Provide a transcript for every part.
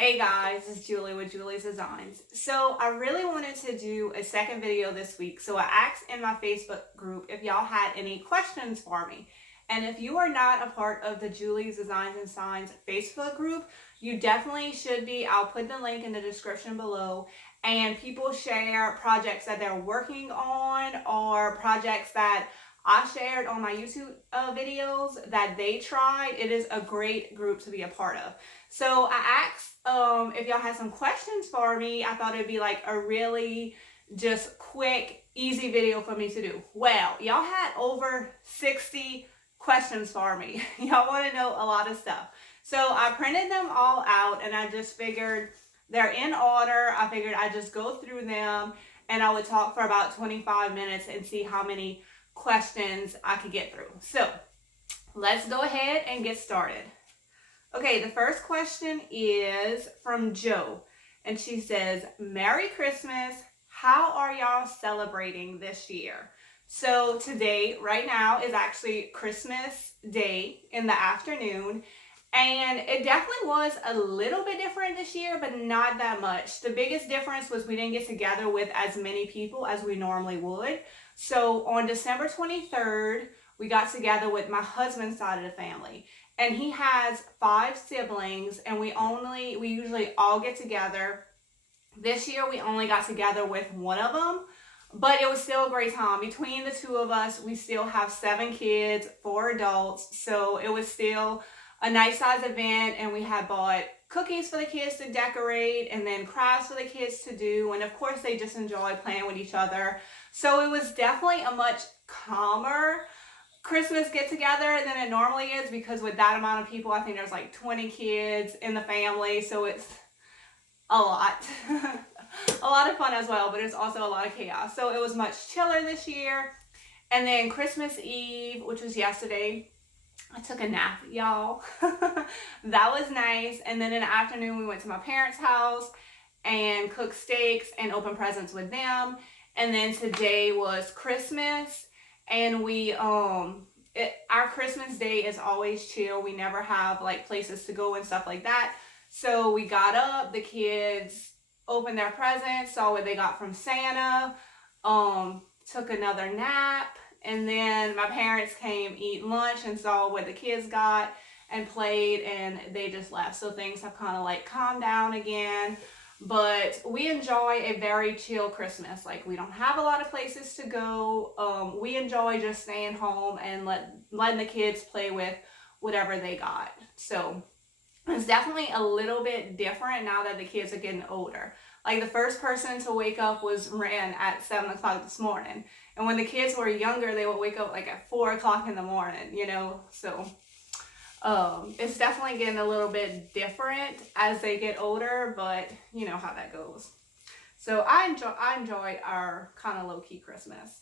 Hey guys, it's Julie with Julie's Designs. So I really wanted to do a second video this week. So I asked in my Facebook group if y'all had any questions for me. And if you are not a part of the Julie's Designs and Signs Facebook group, you definitely should be. I'll put the link in the description below. And people share projects that they're working on or projects that I shared on my YouTube videos that they tried. It is a great group to be a part of. So I asked if y'all had some questions for me. I thought it'd be like a really just quick, easy video for me to do. Well, y'all had over 60 questions for me. Y'all want to know a lot of stuff. So I printed them all out and I just figured they're in order. I figured I'd just go through them and I would talk for about 25 minutes and see how many questions I could get through. So let's go ahead and get started. Okay, the first question is from Joe, and she says, Merry Christmas. How are y'all celebrating this year? So today, right now, is actually Christmas Day in the afternoon, and it definitely was a little bit different this year, but not that much. The biggest difference was we didn't get together with as many people as we normally would. So on December 23rd, we got together with my husband's side of the family. And he has 5 siblings, and we usually all get together. This year we only got together with one of them, but it was still a great time. Between the two of us, we still have 7 kids, 4 adults, so it was still a nice size event, and we had bought cookies for the kids to decorate and then crafts for the kids to do, and of course they just enjoyed playing with each other. So it was definitely a much calmer Christmas get together than it normally is, because with that amount of people, I think there's like 20 kids in the family, so it's a lot. A lot of fun as well, but it's also a lot of chaos. So it was much chiller this year. And then Christmas Eve, which was yesterday, I took a nap, y'all. That was nice. And then in the afternoon, we went to my parents' house and cooked steaks and opened presents with them. And then today was Christmas. And our Christmas Day is always chill. We never have like places to go and stuff like that. So we got up, the kids opened their presents, saw what they got from Santa, took another nap, and then my parents came eat lunch and saw what the kids got and played, and they just left. So things have kind of like calmed down again. But we enjoy a very chill Christmas. Like, we don't have a lot of places to go. We enjoy just staying home and letting the kids play with whatever they got. So it's definitely a little bit different now that the kids are getting older. Like, the first person to wake up was Ran at 7 o'clock this morning. And when the kids were younger, they would wake up like at 4 o'clock in the morning, you know? So it's definitely getting a little bit different as they get older, but you know how that goes. So I enjoyed our kind of low-key Christmas.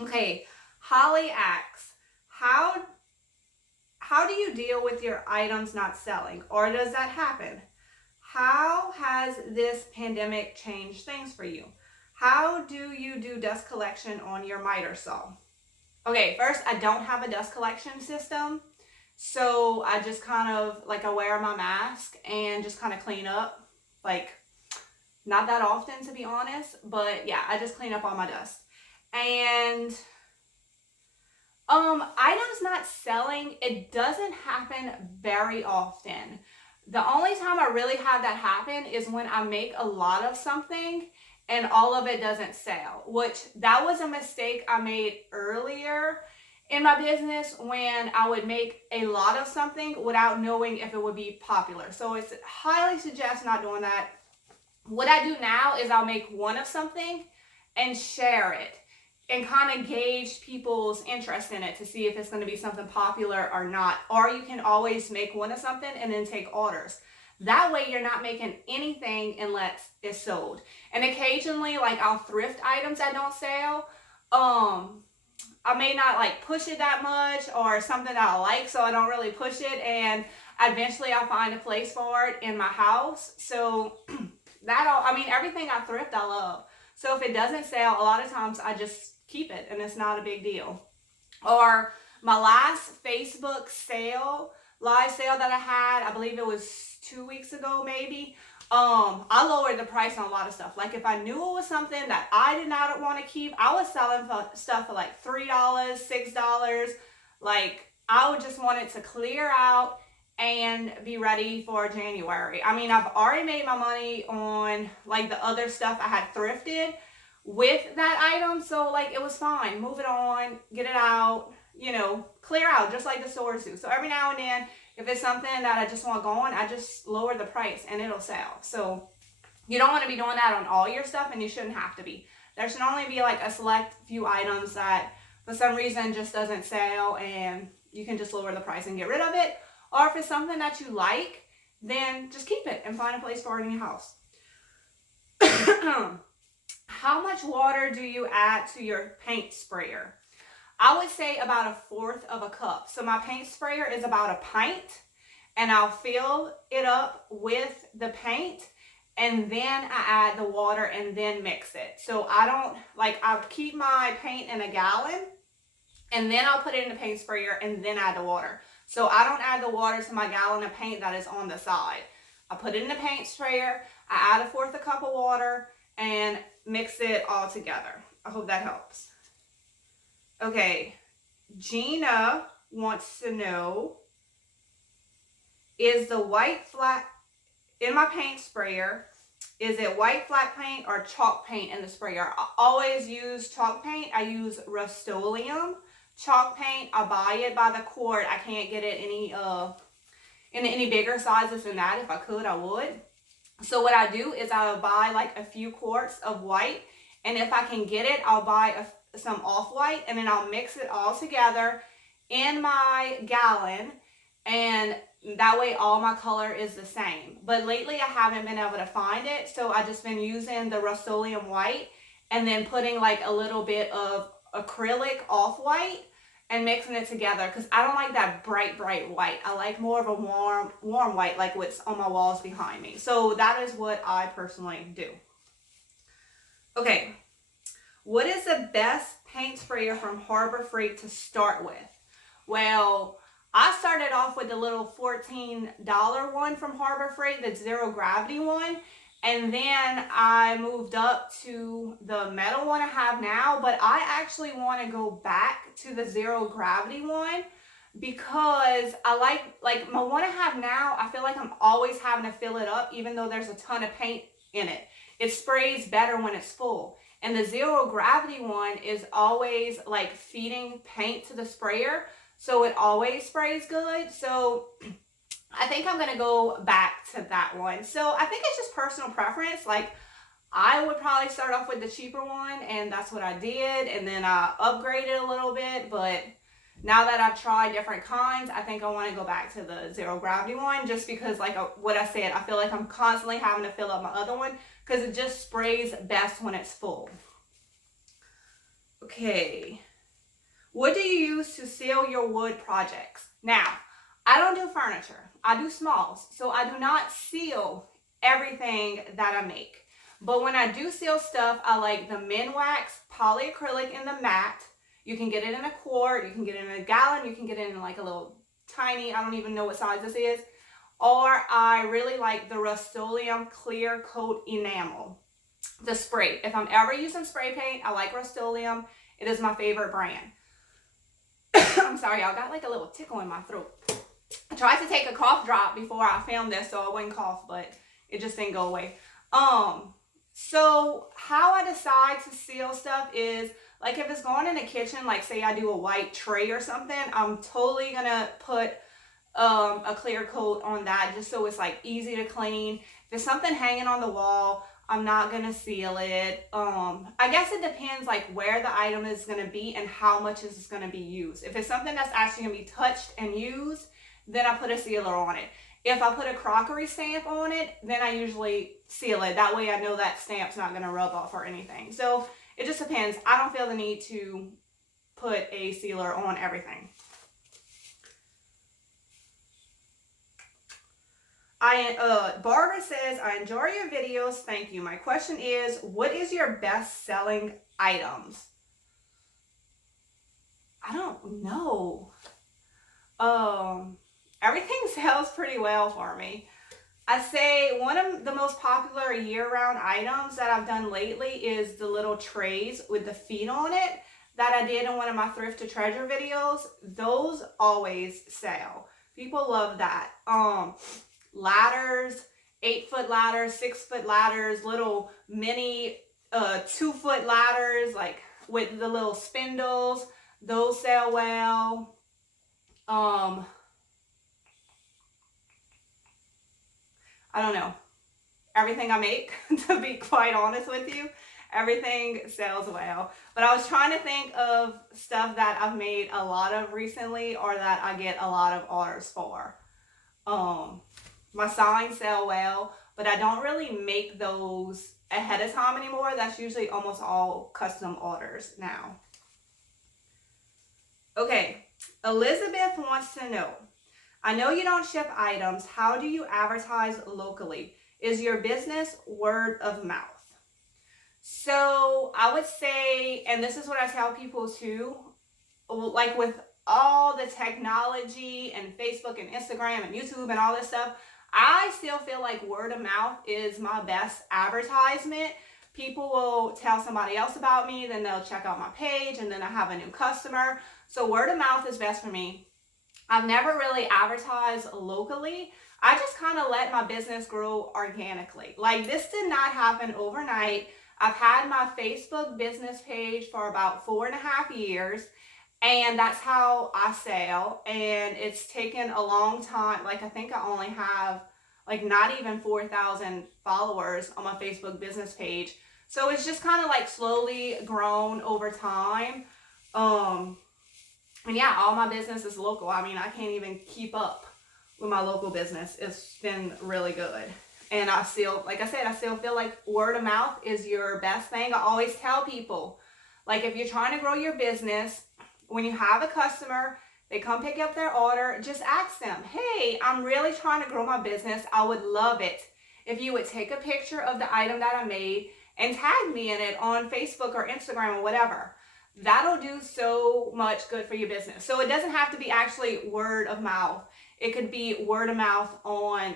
Okay, Holly asks, how do you deal with your items not selling, or does that happen? How has this pandemic changed things for you? How do you do dust collection on your miter saw? Okay, first, I don't have a dust collection system. So I just kind of like, I wear my mask and just kind of clean up, like not that often to be honest, but yeah, I just clean up all my dust. And items not selling, it doesn't happen very often. The only time I really have that happen is when I make a lot of something and all of it doesn't sell, which that was a mistake I made earlier in my business, when I would make a lot of something without knowing if it would be popular. So it's highly suggest not doing that. What I do now is I'll make one of something and share it and kind of gauge people's interest in it to see if it's going to be something popular or not. Or you can always make one of something and then take orders. That way you're not making anything unless it's sold. And occasionally, like, I'll thrift items that don't sell. I may not like push it that much, or something that I like, so I don't really push it, and eventually I'll find a place for it in my house. So everything I thrift I love. So if it doesn't sell, a lot of times I just keep it and it's not a big deal. Or my last Facebook sale, live sale that I had, I believe it was 2 weeks ago maybe, I lowered the price on a lot of stuff. Like if I knew it was something that I did not want to keep, I was selling stuff for like $3, $6. Like I would just want it to clear out and be ready for January. I mean, I've already made my money on like the other stuff I had thrifted with that item, so like it was fine. Move it on, get it out, you know, clear out just like the stores do. So every now and then, if it's something that I just want going, I just lower the price and it'll sell. So you don't want to be doing that on all your stuff, and you shouldn't have to be. There should only be like a select few items that for some reason just doesn't sell, and you can just lower the price and get rid of it. Or if it's something that you like, then just keep it and find a place for it in your house. How much water do you add to your paint sprayer? I would say about 1/4 of a cup. So my paint sprayer is about a pint, and I'll fill it up with the paint, and then I add the water and then mix it. So I don't, like, I'll keep my paint in a gallon, and then I'll put it in the paint sprayer and then add the water. So I don't add the water to my gallon of paint that is on the side. I put it in the paint sprayer, I add 1/4 cup of water, and mix it all together. I hope that helps. Okay, Gina wants to know, is the white flat in my paint sprayer, is it white flat paint or chalk paint in the sprayer? I always use chalk paint. I use Rust-Oleum chalk paint. I buy it by the quart. I can't get it in any bigger sizes than that. If I could, I would. So what I do is I'll buy like a few quarts of white, and if I can get it, I'll buy some off-white, and then I'll mix it all together in my gallon, and that way all my color is the same. But lately I haven't been able to find it, so I've just been using the Rust-Oleum white and then putting like a little bit of acrylic off-white and mixing it together, because I don't like that bright white. I like more of a warm white, like what's on my walls behind me. So that is what I personally do. Okay, what is the best paint sprayer from Harbor Freight to start with? Well, I started off with the little $14 one from Harbor Freight, the zero gravity one. And then I moved up to the metal one I have now, but I actually want to go back to the zero gravity one because I like my one I have now, I feel like I'm always having to fill it up even though there's a ton of paint in it. It sprays better when it's full. And the zero gravity one is always like feeding paint to the sprayer, so it always sprays good. So I think I'm going to go back to that one. So I think it's just personal preference. Like I would probably start off with the cheaper one, and that's what I did. And then I upgraded a little bit. But now that I've tried different kinds, I think I want to go back to the zero gravity one, just because like what I said, I feel like I'm constantly having to fill up my other one because it just sprays best when it's full. Okay. What do you use to seal your wood projects? Now, I don't do furniture. I do smalls. So I do not seal everything that I make. But when I do seal stuff, I like the Minwax polyacrylic in the matte. You can get it in a quart. You can get it in a gallon. You can get it in like a little tiny, I don't even know what size this is. Or I really like the Rust-Oleum clear coat enamel, the spray. If I'm ever using spray paint, I like Rust-Oleum. It is my favorite brand. I'm sorry, y'all, got like a little tickle in my throat. I tried to take a cough drop before I filmed this so I wouldn't cough, but it just didn't go away. So how I decide to seal stuff is, like if it's going in the kitchen, like say I do a white tray or something, I'm totally gonna put a clear coat on that just so it's like easy to clean. If there's something hanging on the wall, I'm not gonna seal it. I guess it depends like where the item is gonna be and how much is gonna be used. If it's something that's actually gonna be touched and used, then I put a sealer on it. If I put a crockery stamp on it, then I usually seal it. That way I know that stamp's not gonna rub off or anything. So it just depends. I don't feel the need to put a sealer on everything. Barbara says, I enjoy your videos. Thank you. My question is, what is your best selling items? I don't know. everything sells pretty well for me. I say one of the most popular year-round items that I've done lately is the little trays with the feet on it that I did in one of my thrift to treasure videos. Those always sell. People love that. Ladders, 8-foot ladders, 6-foot ladders, little mini 2-foot ladders, like with the little spindles. Those sell well. I don't know. Everything I make, to be quite honest with you, everything sells well. But I was trying to think of stuff that I've made a lot of recently or that I get a lot of orders for. My signs sell well, but I don't really make those ahead of time anymore. That's usually almost all custom orders now. Okay, Elizabeth wants to know, I know you don't ship items. How do you advertise locally? Is your business word of mouth? So I would say, and this is what I tell people too, like with all the technology and Facebook and Instagram and YouTube and all this stuff, I still feel like word of mouth is my best advertisement. People will tell somebody else about me, then they'll check out my page, and then I have a new customer. So word of mouth is best for me. I've never really advertised locally. I just kind of let my business grow organically. Like, this did not happen overnight. I've had my Facebook business page for about 4.5 years, and that's how I sell. And it's taken a long time. Like, I think I only have like not even 4,000 followers on my Facebook business page. So it's just kind of like slowly grown over time. And yeah, all my business is local. I mean, I can't even keep up with my local business. It's been really good. And I still, like I said, I still feel like word of mouth is your best thing. I always tell people, like, if you're trying to grow your business, when you have a customer, they come pick up their order, just ask them, hey, I'm really trying to grow my business. I would love it if you would take a picture of the item that I made and tag me in it on Facebook or Instagram or whatever. That'll do so much good for your business. So it doesn't have to be actually word of mouth. It could be word of mouth on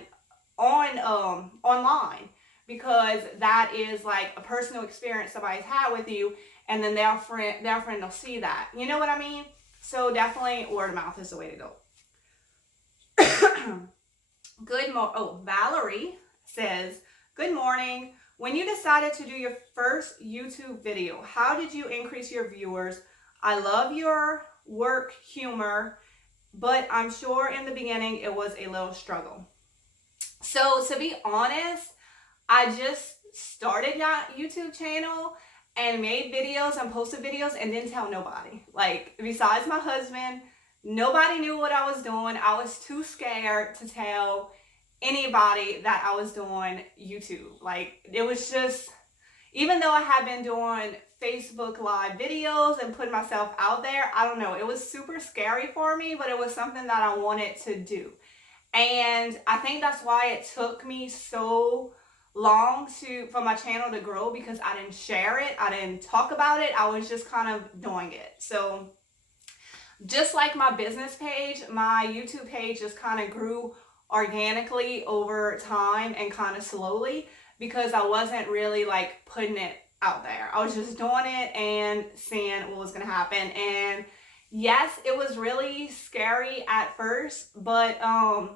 online, because that is like a personal experience somebody's had with you, and then their friend will see that. You know what I mean? So definitely word of mouth is the way to go. Valerie says, good morning. When you decided to do your first YouTube video, how did you increase your viewers? I love your work humor, but I'm sure in the beginning it was a little struggle. So to be honest, I just started that YouTube channel and made videos and posted videos and didn't tell nobody. Like, besides my husband, nobody knew what I was doing. I was too scared to tell anybody that I was doing YouTube. Like, it was just, even though I had been doing Facebook live videos and putting myself out there, I don't know, it was super scary for me, but it was something that I wanted to do. And I think that's why it took me so long for my channel to grow, because I didn't share it, I didn't talk about it, I was just kind of doing it. So just like my business page, my YouTube page just kind of grew organically over time and kind of slowly, because I wasn't really like putting it out there. I was just doing it and seeing what was going to happen. And yes, it was really scary at first, but I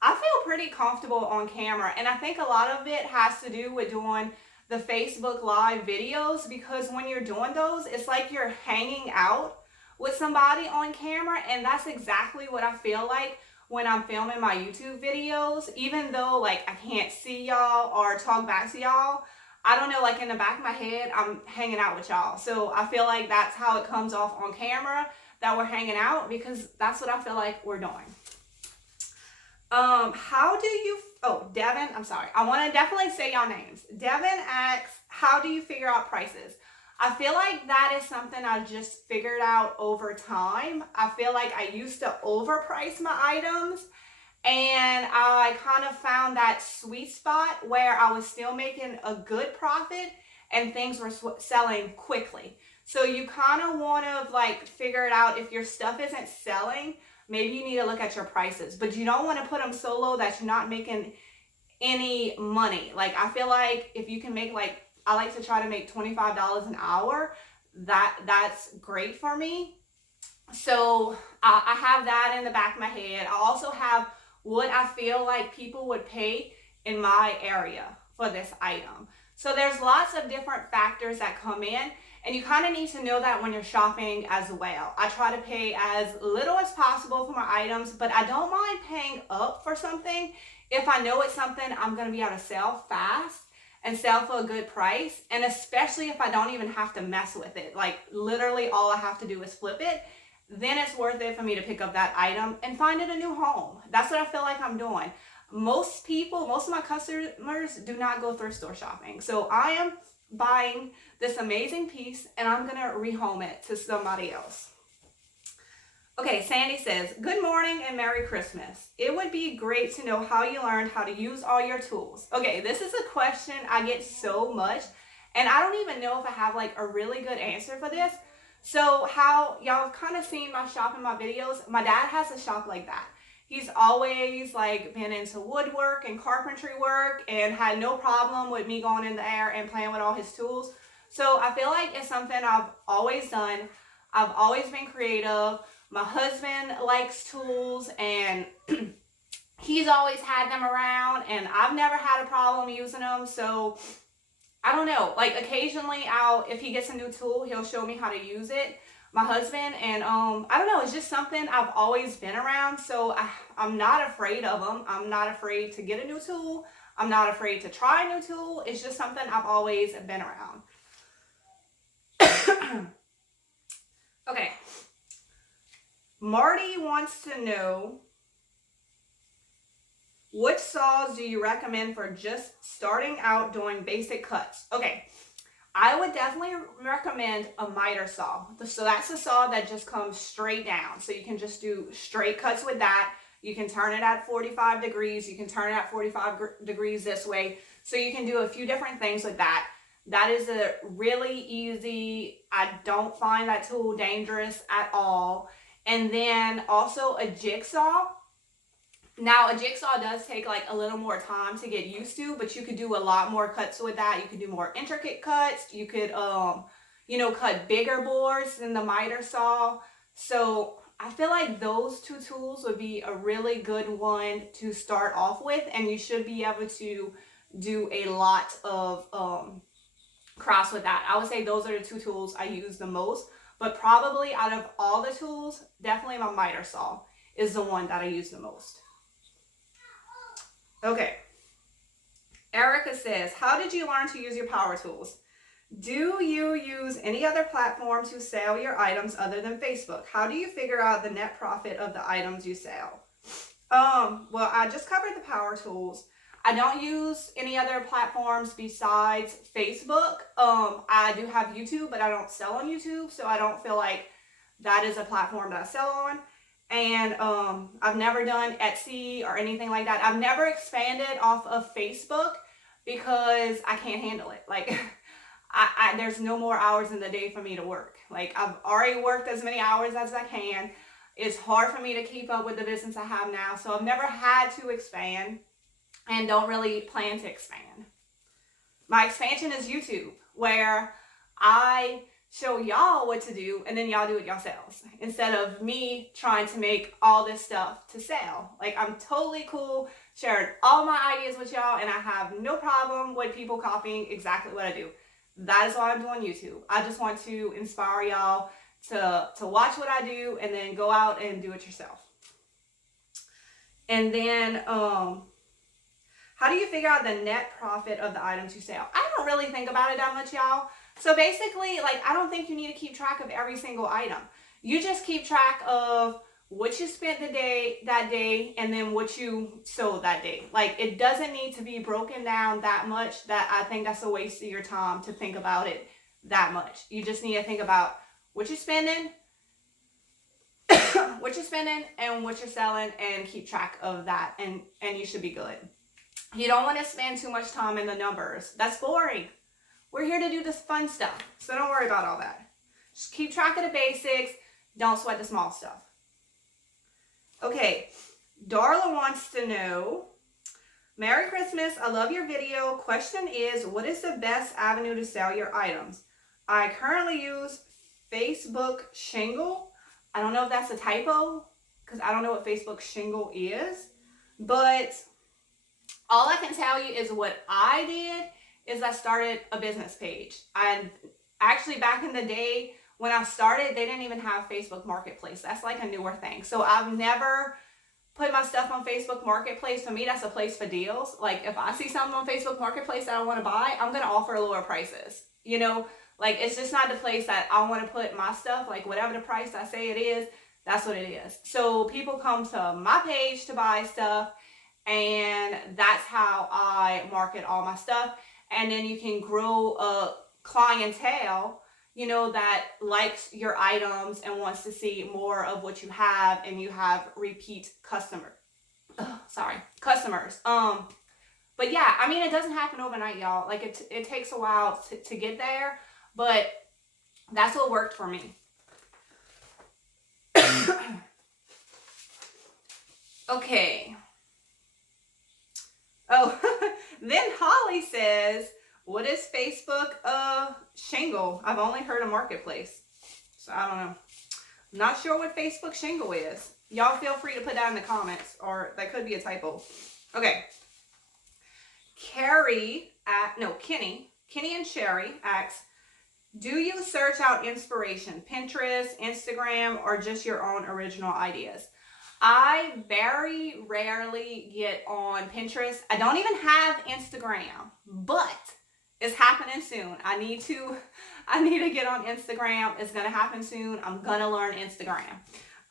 feel pretty comfortable on camera. And I think a lot of it has to do with doing the Facebook live videos, because when you're doing those, it's like you're hanging out with somebody on camera, and that's exactly what I feel like when I'm filming my YouTube videos. Even though like I can't see y'all or talk back to y'all, I don't know, like in the back of my head, I'm hanging out with y'all. So I feel like that's how it comes off on camera, that we're hanging out, because that's what I feel like we're doing. How do you, Devin, I'm sorry. I want to definitely say y'all names. Devin asks, how do you figure out prices? I feel like that is something I just figured out over time. I feel like I used to overprice my items, and I kind of found that sweet spot where I was still making a good profit and things were selling quickly. So you kind of want to like figure it out. If your stuff isn't selling, maybe you need to look at your prices, but you don't want to put them so low that you're not making any money. Like, I feel like if you can make, like, I like to try to make $25 an hour, that's great for me. So I have that in the back of my head. I also have what I feel like people would pay in my area for this item. So there's lots of different factors that come in, and you kind of need to know that when you're shopping as well. I try to pay as little as possible for my items, but I don't mind paying up for something if I know it's something I'm going to be able to sell fast and sell for a good price, and especially if I don't even have to mess with it. Like, literally all I have to do is flip it. Then it's worth it for me to pick up that item and find it a new home. That's what I feel like I'm doing. Most of my customers do not go thrift store shopping. So I am buying this amazing piece and I'm going to rehome it to somebody else. Okay, Sandy says, good morning and Merry Christmas. It would be great to know how you learned how to use all your tools. Okay, this is a question I get so much, and I don't even know if I have like a really good answer for this. So how y'all have kind of seen my shop in my videos, my dad has a shop like that. He's always like been into woodwork and carpentry work and had no problem with me going in there and playing with all his tools. So I feel like it's something I've always done. I've always been creative. My husband likes tools and he's always had them around and I've never had a problem using them. So I don't know, like occasionally if he gets a new tool, he'll show me how to use it, my husband, and I don't know, it's just something I've always been around. So I'm not afraid of them. I'm not afraid to get a new tool. I'm not afraid to try a new tool. It's just something I've always been around. Okay. Marty wants to know, which saws do you recommend for just starting out doing basic cuts? Okay, I would definitely recommend a miter saw. So that's a saw that just comes straight down. So you can just do straight cuts with that. You can turn it at 45 degrees. You can turn it at 45 degrees this way. So you can do a few different things with that. That is a really easy, I don't find that tool dangerous at all. And then also a jigsaw. Now a jigsaw does take like a little more time to get used to, but you could do a lot more cuts with that. You could do more intricate cuts. You could, you know, cut bigger boards than the miter saw. So I feel like those two tools would be a really good one to start off with, and you should be able to do a lot of crafts with that. I would say those are the two tools I use the most, but probably out of all the tools, definitely my miter saw is the one that I use the most. Okay. Erica says, how did you learn to use your power tools? Do you use any other platform to sell your items other than Facebook? How do you figure out the net profit of the items you sell? Well, I just covered the power tools. I don't use any other platforms besides Facebook. I do have YouTube, but I don't sell on YouTube, so I don't feel like that is a platform that I sell on. And I've never done Etsy or anything like that. I've never expanded off of Facebook because I can't handle it. Like, there's no more hours in the day for me to work. Like, I've already worked as many hours as I can. It's hard for me to keep up with the business I have now. So I've never had to expand and don't really plan to expand. My expansion is YouTube, where I show y'all what to do and then y'all do it yourselves instead of me trying to make all this stuff to sell. Like, I'm totally cool sharing all my ideas with y'all, and I have no problem with people copying exactly what I do. That is why I'm doing YouTube. I just want to inspire y'all to watch what I do and then go out and do it yourself. And then how do you figure out the net profit of the items you sell? I don't really think about it that much, y'all. So basically, like, I don't think you need to keep track of every single item. You just keep track of what you spent that day, and then what you sold that day. Like, it doesn't need to be broken down that much. That I think that's a waste of your time to think about it that much. You just need to think about what you're spending, what you're spending, and what you're selling, and keep track of that, and you should be good. You don't want to spend too much time in the numbers. That's boring. We're here to do this fun stuff, so don't worry about all that. Just keep track of the basics. Don't sweat the small stuff. Okay, Darla wants to know, Merry Christmas, I love your video. Question is, what is the best avenue to sell your items? I currently use Facebook Shingle. I don't know if that's a typo, because I don't know what Facebook Shingle is, but all I can tell you is what I did is I started a business page. And actually back in the day when I started, they didn't even have Facebook Marketplace. That's like a newer thing. So I've never put my stuff on Facebook Marketplace. For me, that's a place for deals. Like if I see something on Facebook Marketplace that I want to buy, I'm going to offer lower prices. You know, like it's just not the place that I want to put my stuff. Like whatever the price I say it is, that's what it is. So people come to my page to buy stuff, and that's how I market all my stuff. And then you can grow a clientele, you know, that likes your items and wants to see more of what you have, and you have repeat customers. But yeah, I mean, it doesn't happen overnight, y'all. Like it takes a while to get there, but that's what worked for me. Okay. Oh, then Holly says, what is Facebook Shingle? I've only heard of Marketplace. So I don't know. I'm not sure what Facebook Shingle is. Y'all feel free to put that in the comments, or that could be a typo. Okay. Kenny and Sherry asks, do you search out inspiration, Pinterest, Instagram, or just your own original ideas? I very rarely get on Pinterest. I don't even have Instagram, but it's happening soon. I need to get on Instagram. It's gonna happen soon. I'm gonna learn Instagram.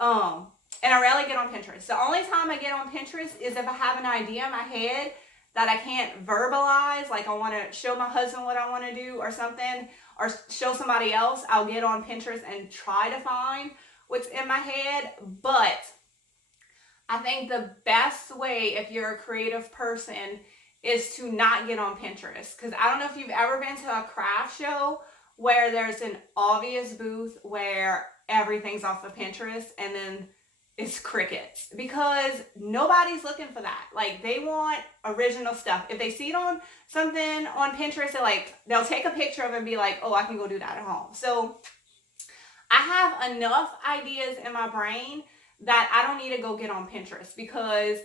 And I rarely get on Pinterest. The only time I get on Pinterest is if I have an idea in my head that I can't verbalize, like I want to show my husband what I want to do or something, or show somebody else. I'll get on Pinterest and try to find what's in my head. But I think the best way, if you're a creative person, is to not get on Pinterest. Because I don't know if you've ever been to a craft show where there's an obvious booth where everything's off of Pinterest and then it's crickets, because nobody's looking for that. Like, they want original stuff. If they see it on something on Pinterest, they'll take a picture of it and be like, oh, I can go do that at home. So I have enough ideas in my brain that I don't need to go get on Pinterest, because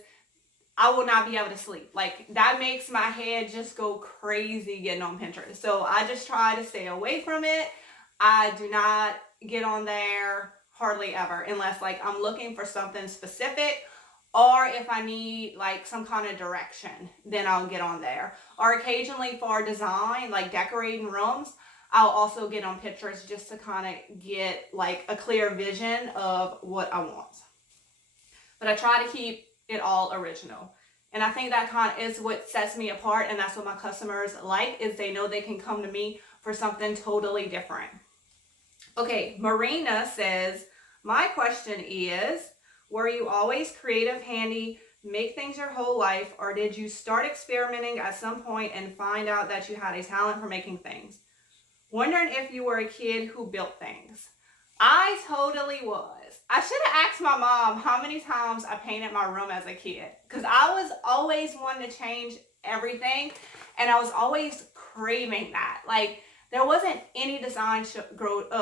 I will not be able to sleep. Like, that makes my head just go crazy getting on Pinterest. So I just try to stay away from it. I do not get on there hardly ever, unless like I'm looking for something specific, or if I need like some kind of direction, then I'll get on there. Or occasionally for design, like decorating rooms, I'll also get on Pinterest just to kind of get like a clear vision of what I want. But I try to keep it all original. And I think that kind of is what sets me apart, and that's what my customers like, is they know they can come to me for something totally different. Okay, Marina says, my question is, were you always creative, handy, make things your whole life, or did you start experimenting at some point and find out that you had a talent for making things? Wondering if you were a kid who built things. I totally was. I should have asked my mom how many times I painted my room as a kid, because I was always wanting to change everything, and I was always craving that. Like, there wasn't any design shows growing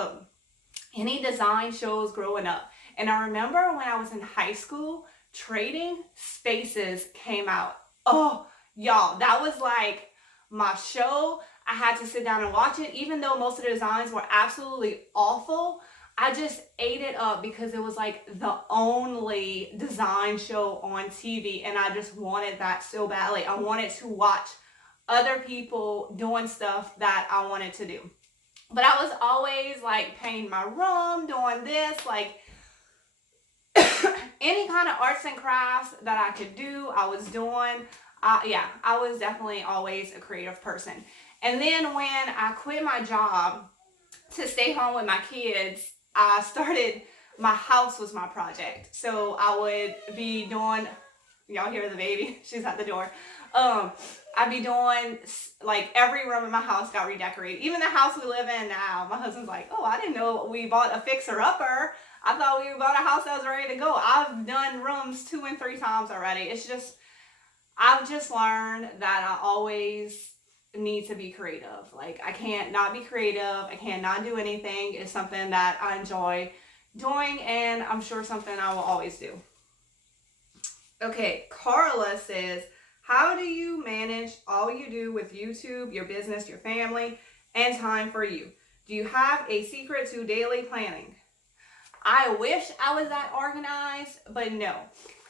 up. And I remember when I was in high school, Trading Spaces came out. Oh, y'all, that was like my show. I had to sit down and watch it. Even though most of the designs were absolutely awful, I just ate it up because it was like the only design show on TV, and I just wanted that so badly. I wanted to watch other people doing stuff that I wanted to do. But I was always like painting my room, doing this, like any kind of arts and crafts that I could do, I was doing. Yeah, I was definitely always a creative person. And then when I quit my job to stay home with my kids, I started, my house was my project. So I would be doing, y'all hear the baby? She's at the door. I'd be doing, like, every room in my house got redecorated. Even the house we live in now, my husband's like, oh, I didn't know we bought a fixer-upper. I thought we bought a house that was ready to go. I've done rooms 2 and 3 times already. It's just, I've just learned that I always need to be creative. Like, I can't not be creative. I can't not do anything. It's something that I enjoy doing, and I'm sure something I will always do. Okay, Carla says, how do you manage all you do with YouTube, your business, your family, and time for you? Do you have a secret to daily planning? I wish I was that organized, but no.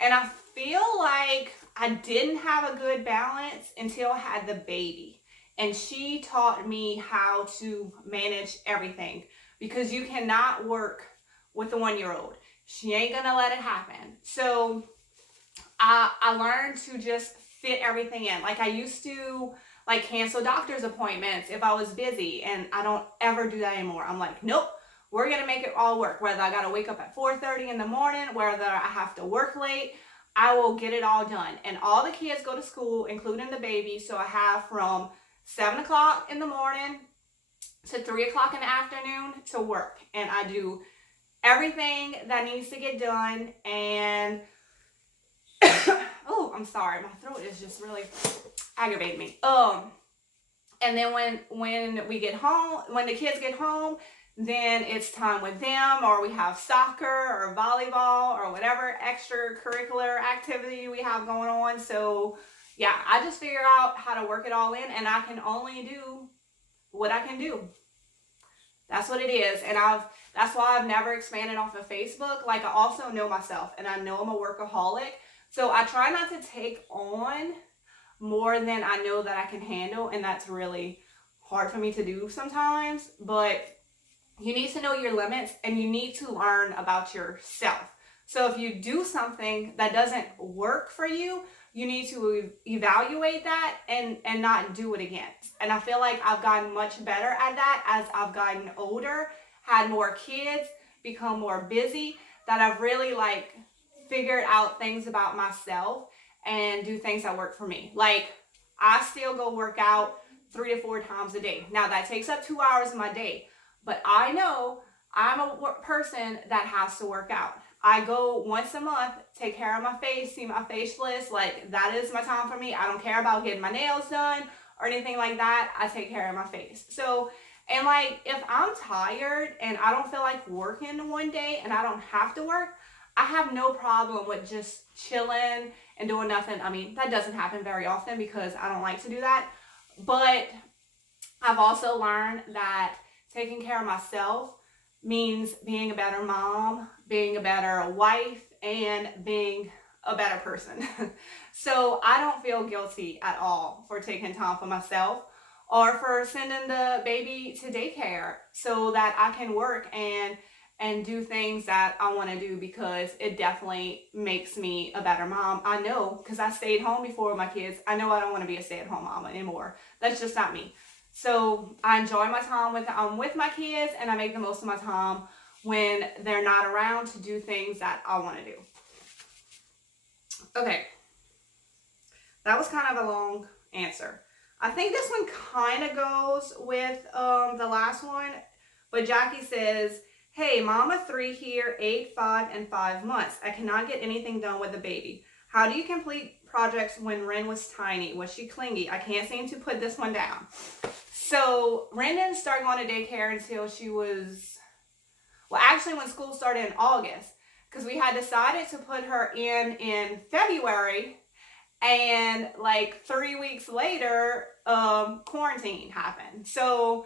And I feel like I didn't have a good balance until I had the baby. And she taught me how to manage everything, because you cannot work with a 1-year-old. She ain't gonna let it happen. So I learned to just fit everything in. Like, I used to like cancel doctor's appointments if I was busy, and I don't ever do that anymore. I'm like, nope, we're gonna make it all work. Whether I gotta wake up at 4:30 in the morning, whether I have to work late, I will get it all done. And all the kids go to school, including the baby, so I have from 7 o'clock in the morning to 3 o'clock in the afternoon to work. And I do everything that needs to get done. And oh, I'm sorry, my throat is just really aggravating me. And then when we get home, when the kids get home, then it's time with them, or we have soccer or volleyball or whatever extracurricular activity we have going on. So yeah, I just figure out how to work it all in, and I can only do what I can do. That's what it is. And that's why I've never expanded off of Facebook. Like, I also know myself, and I know I'm a workaholic. So I try not to take on more than I know that I can handle, and that's really hard for me to do sometimes. But you need to know your limits, and you need to learn about yourself. So if you do something that doesn't work for you, you need to evaluate that and not do it again. And I feel like I've gotten much better at that as I've gotten older, had more kids, become more busy, that I've really like figured out things about myself and do things that work for me. Like, I still go work out 3 to 4 times a day. Now that takes up 2 hours of my day, but I know I'm a person that has to work out. I go once a month, take care of my face, see my facialist. Like, that is my time for me. I don't care about getting my nails done or anything like that. I take care of my face. So, and like, if I'm tired and I don't feel like working one day and I don't have to work, I have no problem with just chilling and doing nothing. I mean, that doesn't happen very often because I don't like to do that. But I've also learned that taking care of myself means being a better mom, being a better wife, and being a better person. So I don't feel guilty at all for taking time for myself or for sending the baby to daycare so that I can work and do things that I want to do, because it definitely makes me a better mom. I know, because I stayed home before with my kids. I know I don't want to be a stay-at-home mom anymore. That's just not me. So I enjoy my time with my kids, and I make the most of my time when they're not around to do things that I want to do. Okay, that was kind of a long answer. I think this one kind of goes with the last one, but Jackie says, hey, mama 3 here, 8, 5, and 5 months. I cannot get anything done with the baby. How do you complete projects when Ren was tiny? Was she clingy? I can't seem to put this one down. So Ren didn't start going to daycare until she was, well, actually when school started in August, because we had decided to put her in February, and like 3 weeks later, quarantine happened. So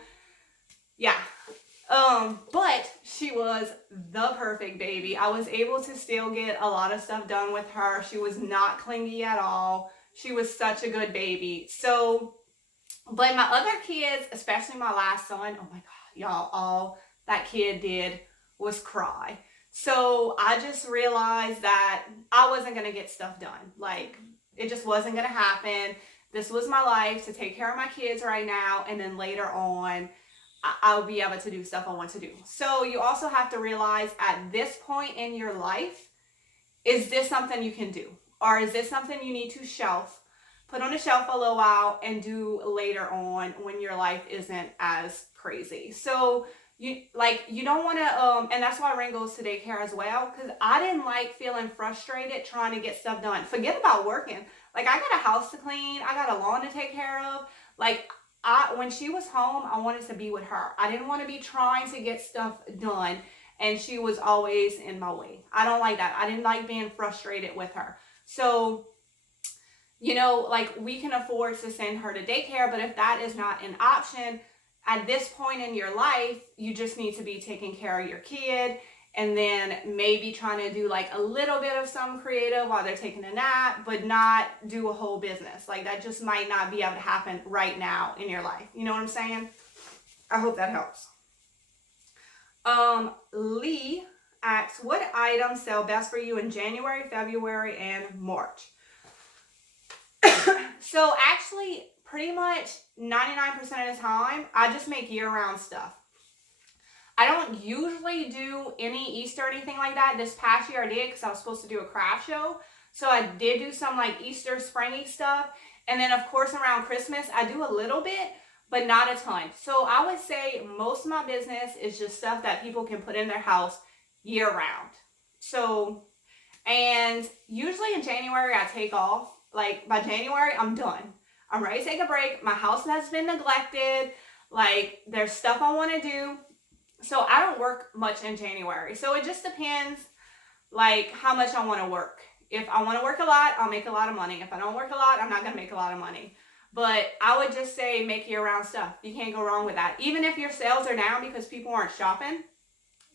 yeah. But she was the perfect baby. I was able to still get a lot of stuff done with her. She was not clingy at all. She was such a good baby. So, but my other kids, especially my last son, oh my God, y'all, all that kid did was cry. So I just realized that I wasn't going to get stuff done. Like, it just wasn't going to happen. This was my life, to take care of my kids right now, and then later on, I'll be able to do stuff I want to do. So you also have to realize, at this point in your life, is this something you can do? Or is this something you need to put on a shelf for a little while and do later on when your life isn't as crazy? So you don't want to, and that's why Ren goes to daycare as well, because I didn't like feeling frustrated trying to get stuff done. Forget about working. Like, I got a house to clean, I got a lawn to take care of. Like, when she was home, I wanted to be with her. I didn't want to be trying to get stuff done, and she was always in my way. I don't like that. I didn't like being frustrated with her. So, like, we can afford to send her to daycare, but if that is not an option, at this point in your life, you just need to be taking care of your kid, and then maybe trying to do like a little bit of some creative while they're taking a nap, but not do a whole business. Like, that just might not be able to happen right now in your life. You know what I'm saying? I hope that helps. Lee asks, what items sell best for you in January, February, and March? So actually, pretty much 99% of the time, I just make year-round stuff. I don't usually do any Easter or anything like that. This past year I did, because I was supposed to do a craft show. So I did do some like Easter springy stuff. And then of course around Christmas, I do a little bit, but not a ton. So I would say most of my business is just stuff that people can put in their house year round. So, and usually in January I take off. Like, by January, I'm done. I'm ready to take a break. My house has been neglected. Like, there's stuff I want to do. So I don't work much in January. So it just depends, like, how much I want to work. If I want to work a lot, I'll make a lot of money. If I don't work a lot, I'm not going to make a lot of money. But I would just say make year-round stuff. You can't go wrong with that. Even if your sales are down because people aren't shopping,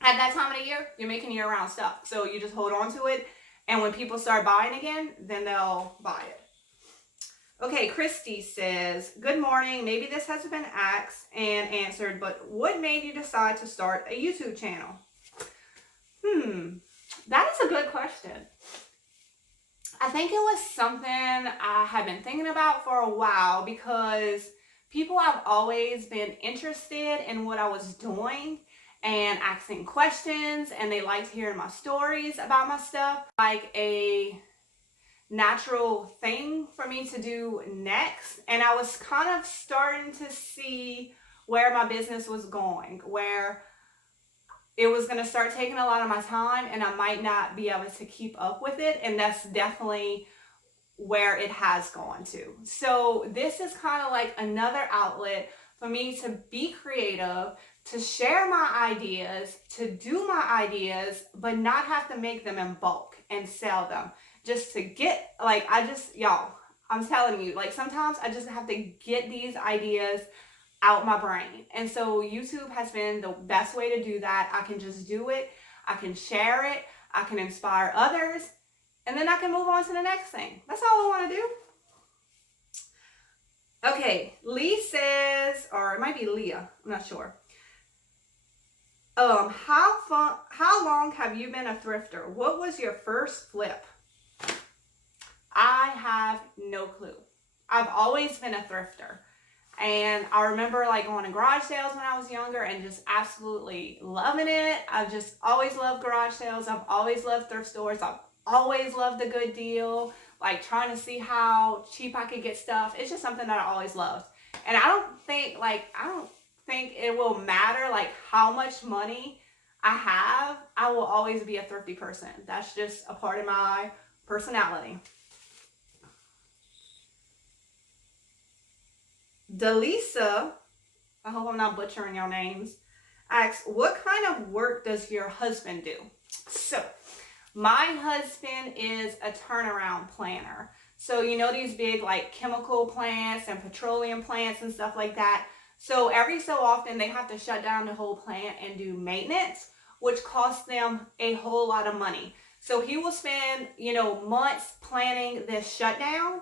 at that time of the year, you're making year-round stuff. So you just hold on to it. And when people start buying again, then they'll buy it. Okay, Christy says, good morning. Maybe this hasn't been asked and answered, but what made you decide to start a YouTube channel? That is a good question. I think it was something I had been thinking about for a while, because people have always been interested in what I was doing and asking questions, and they liked hearing my stories about my stuff. Like a natural thing for me to do next, and I was kind of starting to see where my business was going, where it was going to start taking a lot of my time and I might not be able to keep up with it, and that's definitely where it has gone to. So this is kind of like another outlet for me to be creative, to share my ideas, to do my ideas, but not have to make them in bulk and sell them. Just to get, like, y'all, I'm telling you, like, sometimes I just have to get these ideas out my brain. And so YouTube has been the best way to do that. I can just do it. I can share it. I can inspire others. And then I can move on to the next thing. That's all I want to do. Okay, Lee says, or it might be Leah, I'm not sure. How long have you been a thrifter? What was your first flip? I have no clue. I've always been a thrifter. And I remember like going to garage sales when I was younger and just absolutely loving it. I've just always loved garage sales. I've always loved thrift stores. I've always loved a good deal, like trying to see how cheap I could get stuff. It's just something that I always loved. And I don't think it will matter like how much money I have. I will always be a thrifty person. That's just a part of my personality. Delisa, I hope I'm not butchering your names, asks, what kind of work does your husband do? So, my husband is a turnaround planner. So, you know these big like chemical plants and petroleum plants and stuff like that. So, every so often they have to shut down the whole plant and do maintenance, which costs them a whole lot of money. So, he will spend, months planning this shutdown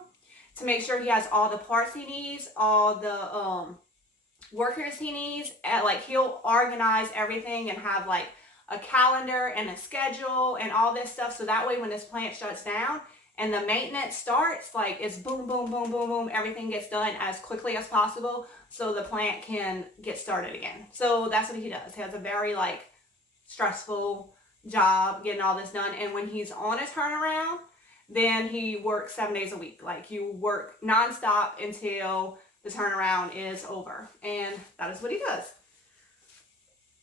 to make sure he has all the parts he needs, all the workers he needs. Like, he'll organize everything and have like a calendar and a schedule and all this stuff. So that way when this plant shuts down and the maintenance starts, like it's boom, boom, boom, boom, boom. Everything gets done as quickly as possible so the plant can get started again. So that's what he does. He has a very like stressful job getting all this done. And when he's on a turnaround, then he works 7 days a week. Like, you work nonstop until the turnaround is over. And that is what he does.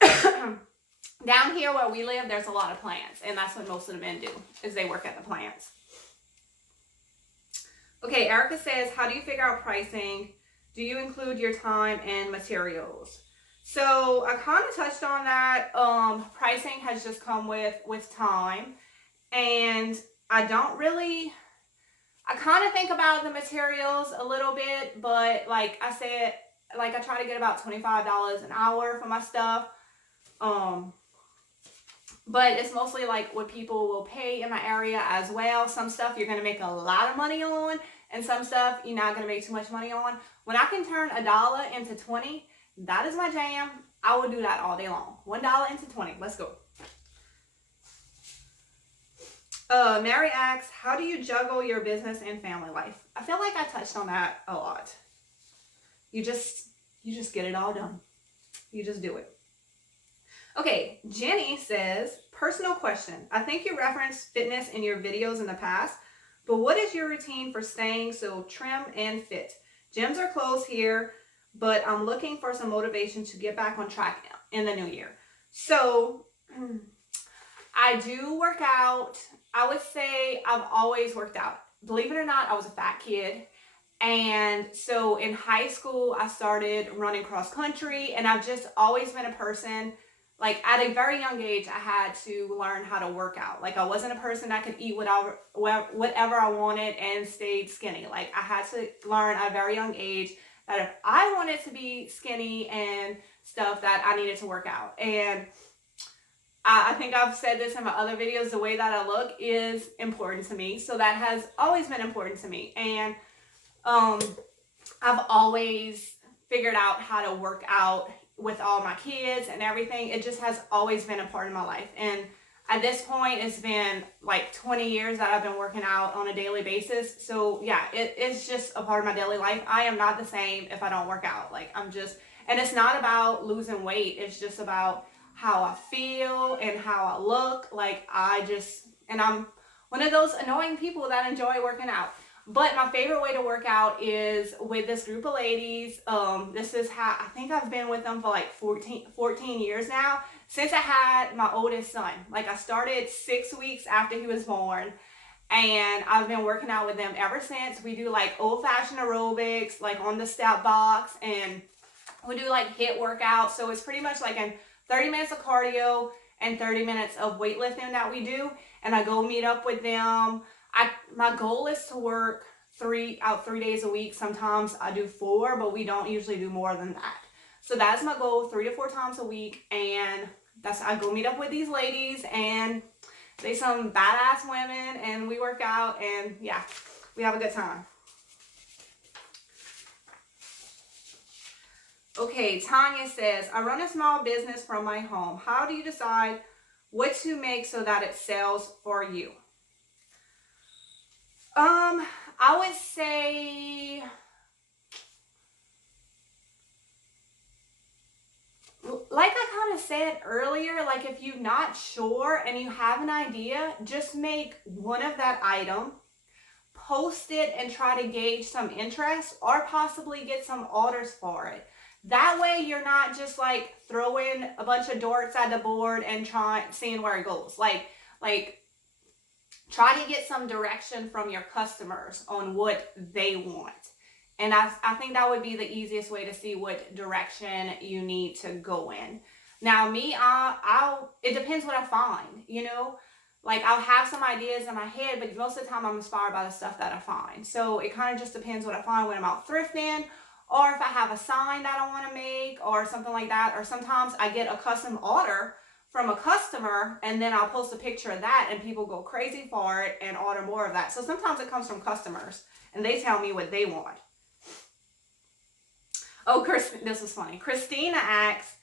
Down here where we live, there's a lot of plants, and that's what most of the men do, is they work at the plants. Okay, Erica says, how do you figure out pricing? Do you include your time and materials? So I kind of touched on that. Pricing has just come with time, and I kind of think about the materials a little bit, but like I said, like I try to get about $25 an hour for my stuff. But it's mostly like what people will pay in my area as well. Some stuff you're going to make a lot of money on, and some stuff you're not going to make too much money on. When I can turn $1 into 20, that is my jam. I will do that all day long. $1 into 20. Let's go. Mary asks, how do you juggle your business and family life? I feel like I touched on that a lot. You just get it all done. You just do it. Okay, Jenny says, personal question. I think you referenced fitness in your videos in the past, but what is your routine for staying so trim and fit? Gyms are closed here, but I'm looking for some motivation to get back on track in the new year. So I do work out. I would say I've always worked out. Believe it or not, I was a fat kid. And so in high school, I started running cross country, and I've just always been a person, like at a very young age, I had to learn how to work out. Like I wasn't a person that could eat whatever I wanted and stayed skinny. Like I had to learn at a very young age that if I wanted to be skinny and stuff, that I needed to work out. And I think I've said this in my other videos, the way that I look is important to me. So that has always been important to me. And I've always figured out how to work out with all my kids and everything. It just has always been a part of my life. And at this point, it's been like 20 years that I've been working out on a daily basis. So yeah, it's just a part of my daily life. I am not the same if I don't work out. Like and it's not about losing weight. It's just about how I feel and how I look. Like and I'm one of those annoying people that enjoy working out. But my favorite way to work out is with this group of ladies. This is how, I think I've been with them for like 14 years now, since I had my oldest son. Like I started 6 weeks after he was born, and I've been working out with them ever since. We do like old-fashioned aerobics, like on the step box, and we do like HIIT workouts. So it's pretty much like 30 minutes of cardio and 30 minutes of weightlifting that we do. And I go meet up with them. My goal is to work 3 days a week. Sometimes I do 4, but we don't usually do more than that. So that's my goal, 3 to 4 times a week. And I go meet up with these ladies, and they some badass women, and we work out, and yeah, we have a good time. Okay, Tanya says, I run a small business from my home. How do you decide what to make so that it sells for you? I would say, like I kind of said earlier, like if you're not sure and you have an idea, just make one of that item, post it, and try to gauge some interest or possibly get some orders for it. That way you're not just like throwing a bunch of darts at the board and seeing where it goes. Like try to get some direction from your customers on what they want. And I think that would be the easiest way to see what direction you need to go in. Now me, it depends what I find, you know? Like I'll have some ideas in my head, but most of the time I'm inspired by the stuff that I find. So it kind of just depends what I find when I'm out thrifting, or if I have a sign that I want to make or something like that. Or sometimes I get a custom order from a customer, and then I'll post a picture of that, and people go crazy for it and order more of that. So sometimes it comes from customers, and they tell me what they want. Oh, this is funny. Christina asks,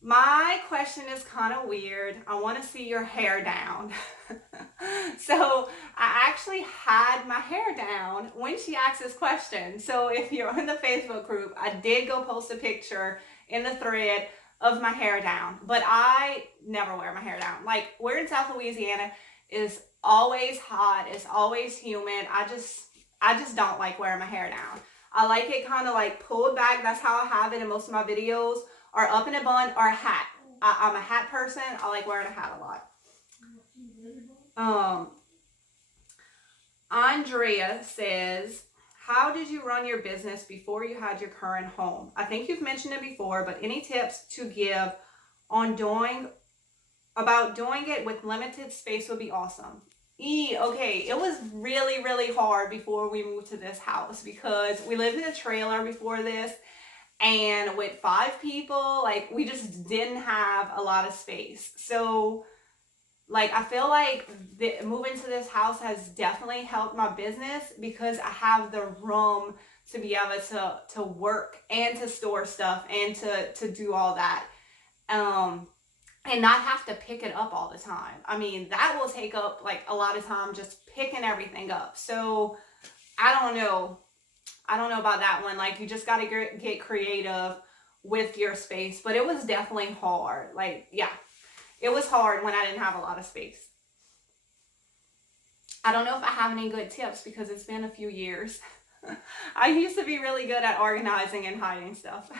my question is kind of weird. I want to see your hair down. So I actually had my hair down when she asked this question. So if you're in the Facebook group, I did go post a picture in the thread of my hair down, but I never wear my hair down. Like we're in South Louisiana, it's always hot, it's always humid. I just don't like wearing my hair down. I like it kind of like pulled back. That's how I have it in most of my videos, or up in a bun or a hat. I'm a hat person. I like wearing a hat a lot. Andrea says, how did you run your business before you had your current home? I think you've mentioned it before, but any tips to give on doing it with limited space would be awesome. Okay, it was really, really hard before we moved to this house because we lived in a trailer before this, and with 5 people, like, we just didn't have a lot of space. So, like, I feel like moving to this house has definitely helped my business because I have the room to be able to work and to store stuff and to do all that. And not have to pick it up all the time. I mean, that will take up like a lot of time just picking everything up. So I don't know about that one. Like, you just got to get creative with your space. But it was definitely hard. Like, yeah, it was hard when I didn't have a lot of space. I don't know if I have any good tips because it's been a few years. I used to be really good at organizing and hiding stuff.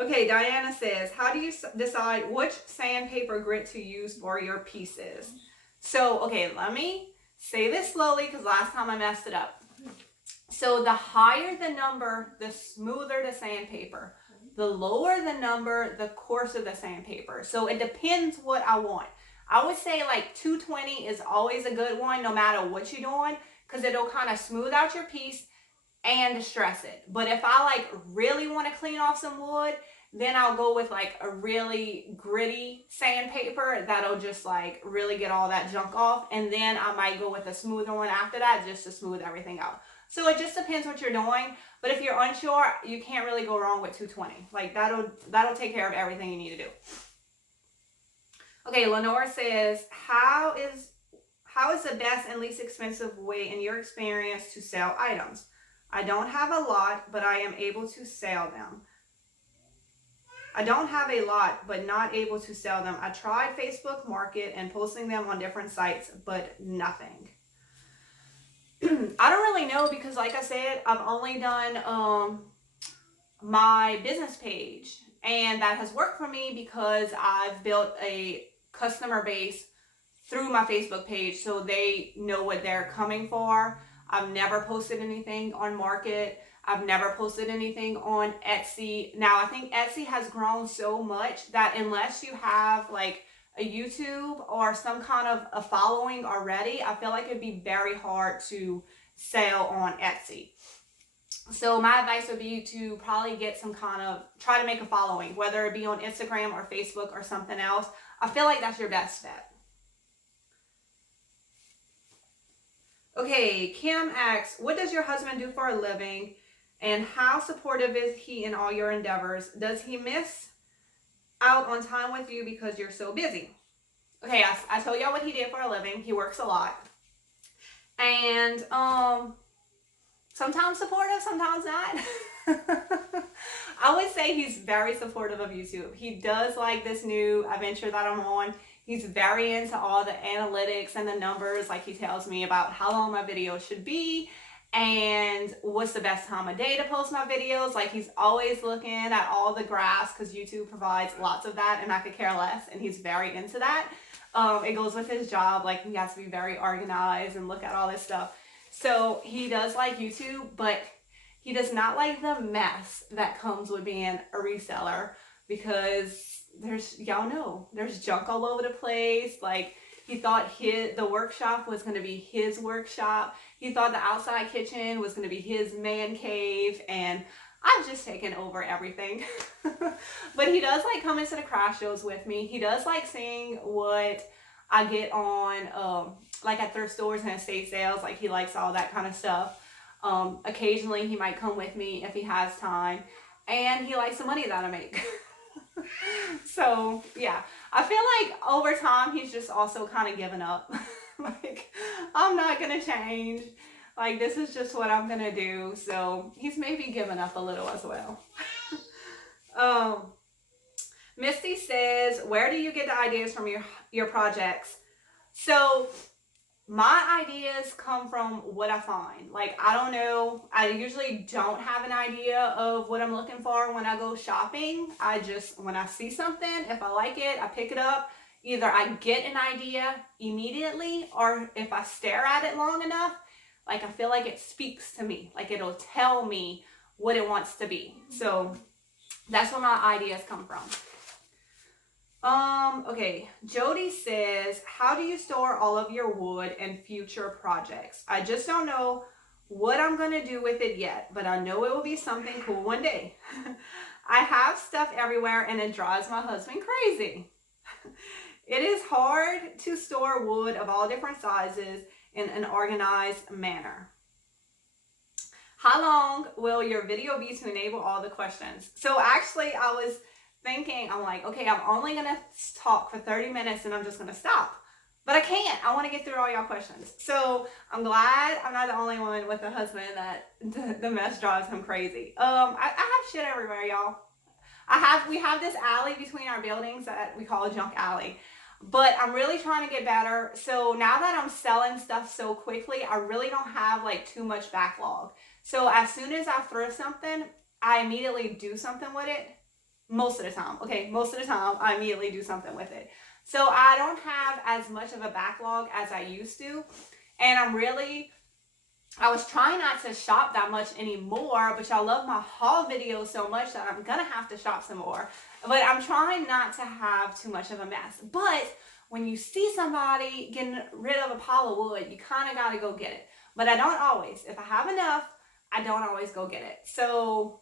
Okay, Diana says, how do you decide which sandpaper grit to use for your pieces? So, okay, let me say this slowly because last time I messed it up. So the higher the number, the smoother the sandpaper. The lower the number, the coarser the sandpaper. So it depends what I want. I would say like 220 is always a good one no matter what you're doing because it'll kind of smooth out your piece and distress it. But if I like really want to clean off some wood, then I'll go with like a really gritty sandpaper that'll just like really get all that junk off, and then I might go with a smoother one after that just to smooth everything out. So it just depends what you're doing, but if you're unsure, you can't really go wrong with 220. Like, that'll take care of everything you need to do. Okay, Lenore says, how is the best and least expensive way in your experience to sell items? I don't have a lot, but I am able to sell them. I don't have a lot, but not able to sell them. I tried Facebook Market and posting them on different sites, but nothing. I don't really know because, like I said, I've only done my business page, and that has worked for me because I've built a customer base through my Facebook page, so they know what they're coming for. I've never posted anything on Market. I've never posted anything on Etsy. Now, I think Etsy has grown so much that unless you have like a YouTube or some kind of a following already, I feel like it'd be very hard to sell on Etsy. So my advice would be to probably get some kind of, try to make a following, whether it be on Instagram or Facebook or something else. I feel like that's your best bet. Okay, Kim asks, what does your husband do for a living and how supportive is he in all your endeavors? Does he miss out on time with you because you're so busy? Okay, I told y'all what he did for a living. He works a lot. And sometimes supportive, sometimes not. I would say he's very supportive of YouTube. He does like this new adventure that I'm on. He's very into all the analytics and the numbers. Like, he tells me about how long my videos should be and what's the best time of day to post my videos. Like, he's always looking at all the graphs because YouTube provides lots of that and I could care less, and he's very into that. It goes with his job. Like, he has to be very organized and look at all this stuff. So he does like YouTube, but he does not like the mess that comes with being a reseller because y'all know, there's junk all over the place. Like, he thought the workshop was going to be his workshop. He thought the outside kitchen was going to be his man cave, and I've just taken over everything. But he does like coming to the craft shows with me. He does like seeing what I get on, like at thrift stores and estate sales. Like, he likes all that kind of stuff. Occasionally he might come with me if he has time, and he likes the money that I make. So yeah, I feel like over time he's just also kind of given up. Like, I'm not gonna change. Like, this is just what I'm gonna do. So he's maybe given up a little as well. Misty says, where do you get the ideas from your projects? So my ideas come from what I find. Like, I don't know. I usually don't have an idea of what I'm looking for when I go shopping. When I see something, if I like it, I pick it up. Either I get an idea immediately, or if I stare at it long enough, like, I feel like it speaks to me. Like, it'll tell me what it wants to be. So that's where my ideas come from. Okay, Jody says, how do you store all of your wood and future projects? I just don't know what I'm going to do with it yet, but I know it will be something cool one day. I have stuff everywhere and it drives my husband crazy. It is hard to store wood of all different sizes in an organized manner. How long will your video be to enable all the questions? So actually, I was thinking, I'm like, okay, I'm only going to talk for 30 minutes and I'm just going to stop. But I can't. I want to get through all y'all questions. So I'm glad I'm not the only one with a husband that the mess drives him crazy. I have shit everywhere, y'all. We have this alley between our buildings that we call a junk alley. But I'm really trying to get better. So now that I'm selling stuff so quickly, I really don't have like too much backlog. So as soon as I thrift something, I immediately do something with it. Most of the time. Okay, most of the time, I immediately do something with it. So I don't have as much of a backlog as I used to. And I was trying not to shop that much anymore, but y'all love my haul videos so much that I'm gonna have to shop some more. But I'm trying not to have too much of a mess. But when you see somebody getting rid of a pile of wood, you kind of got to go get it. But I don't always. If I have enough, I don't always go get it. So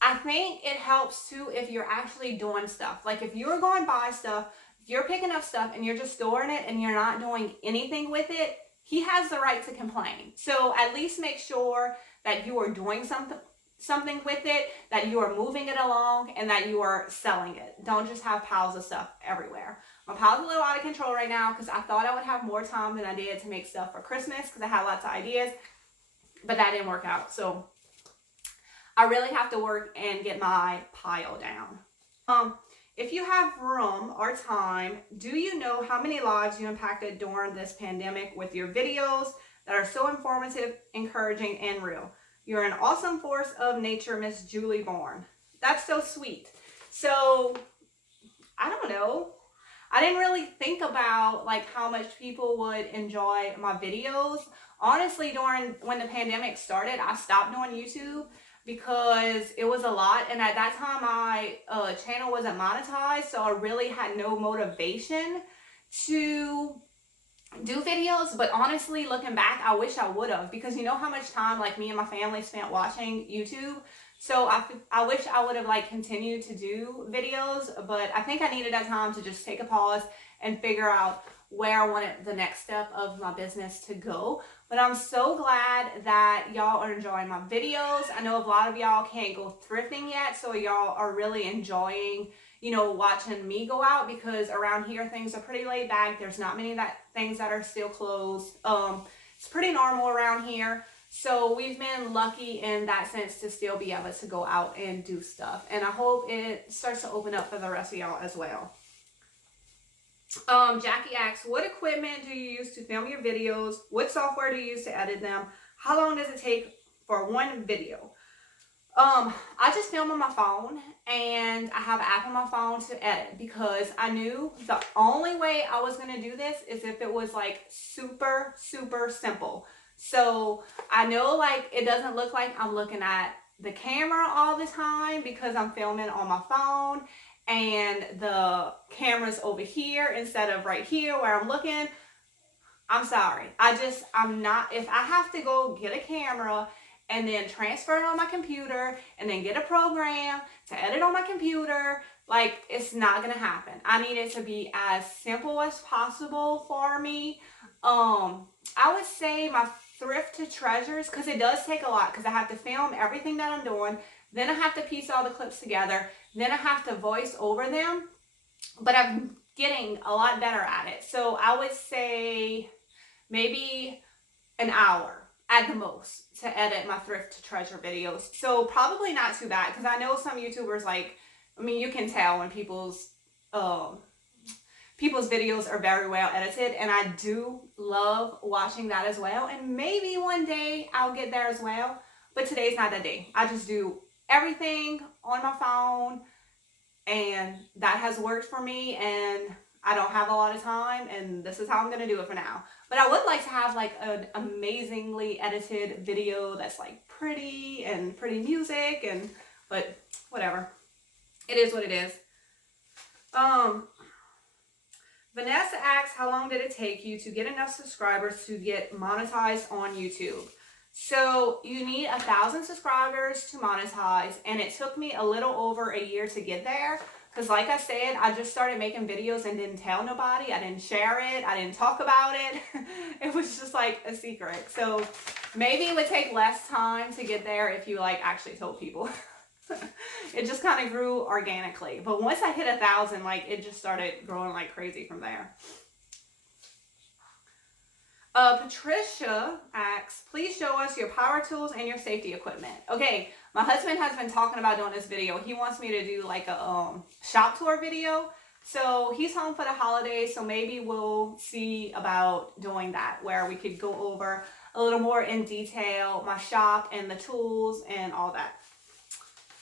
I think it helps too if you're actually doing stuff. Like if you're going to buy stuff, if you're picking up stuff and you're just storing it and you're not doing anything with it, he has the right to complain. So at least make sure that you are doing something with it, that you are moving it along, and that you are selling it. Don't just have piles of stuff everywhere. My pile's a little out of control right now because I thought I would have more time than I did to make stuff for Christmas because I had lots of ideas, but that didn't work out. So I really have to work and get my pile down. If you have room or time, do you know how many lives you impacted during this pandemic with your videos that are so informative, encouraging, and real? You're an awesome force of nature, Miss Julie Bourne. That's so sweet. So, I don't know. I didn't really think about like how much people would enjoy my videos. Honestly, when the pandemic started, I stopped doing YouTube because it was a lot, and at that time my channel wasn't monetized, so I really had no motivation to do videos. But honestly, looking back, I wish I would have, because you know how much time like me and my family spent watching YouTube. So I wish I would have like continued to do videos, but I think I needed that time to just take a pause and figure out where I wanted the next step of my business to go. But I'm so glad that y'all are enjoying my videos. I know a lot of y'all can't go thrifting yet, so y'all are really enjoying, you know, watching me go out, because around here things are pretty laid back. There's not many things that are still closed. It's pretty normal around here. So we've been lucky in that sense to still be able to go out and do stuff. And I hope it starts to open up for the rest of y'all as well. Jackie asks, what equipment do you use to film your videos? What software do you use to edit them? How long does it take for one video? I just film on my phone, and I have an app on my phone to edit, because I knew the only way I was going to do this is if it was like super, super simple. So I know like it doesn't look like I'm looking at the camera all the time because I'm filming on my phone and the camera's over here instead of right here where I'm looking. I'm sorry. I'm not, if I have to go get a camera and then transfer it on my computer and then get a program to edit on my computer, like, it's not gonna happen. I need it to be as simple as possible for me. I would say my thrift to treasures, because it does take a lot, because I have to film everything that I'm doing, then I have to piece all the clips together, then I have to voice over them, but I'm getting a lot better at it. So I would say maybe an hour at the most to edit my thrift to treasure videos. So probably not too bad, because I know some YouTubers, like, I mean, you can tell when people's people's videos are very well edited, and I do love watching that as well. And maybe one day I'll get there as well, but today's not that day. I just do everything on my phone, and that has worked for me, and I don't have a lot of time, and this is how I'm going to do it for now. But I would like to have like an amazingly edited video that's like pretty and pretty music, and but whatever. It is what it is. Vanessa asks, how long did it take you to get enough subscribers to get monetized on YouTube? So you need 1,000 subscribers to monetize, and it took me a little over a year to get there. Because like I said, I just started making videos and didn't tell nobody. I didn't share it. I didn't talk about it. It was just like a secret. So maybe it would take less time to get there if you like actually told people. It just kind of grew organically. But once I hit 1,000, like it just started growing like crazy from there. Patricia asks, please show us your power tools and your safety equipment. Okay, my husband has been talking about doing this video. He wants me to do like a shop tour video. So he's home for the holidays, so maybe we'll see about doing that, where we could go over a little more in detail my shop and the tools and all that.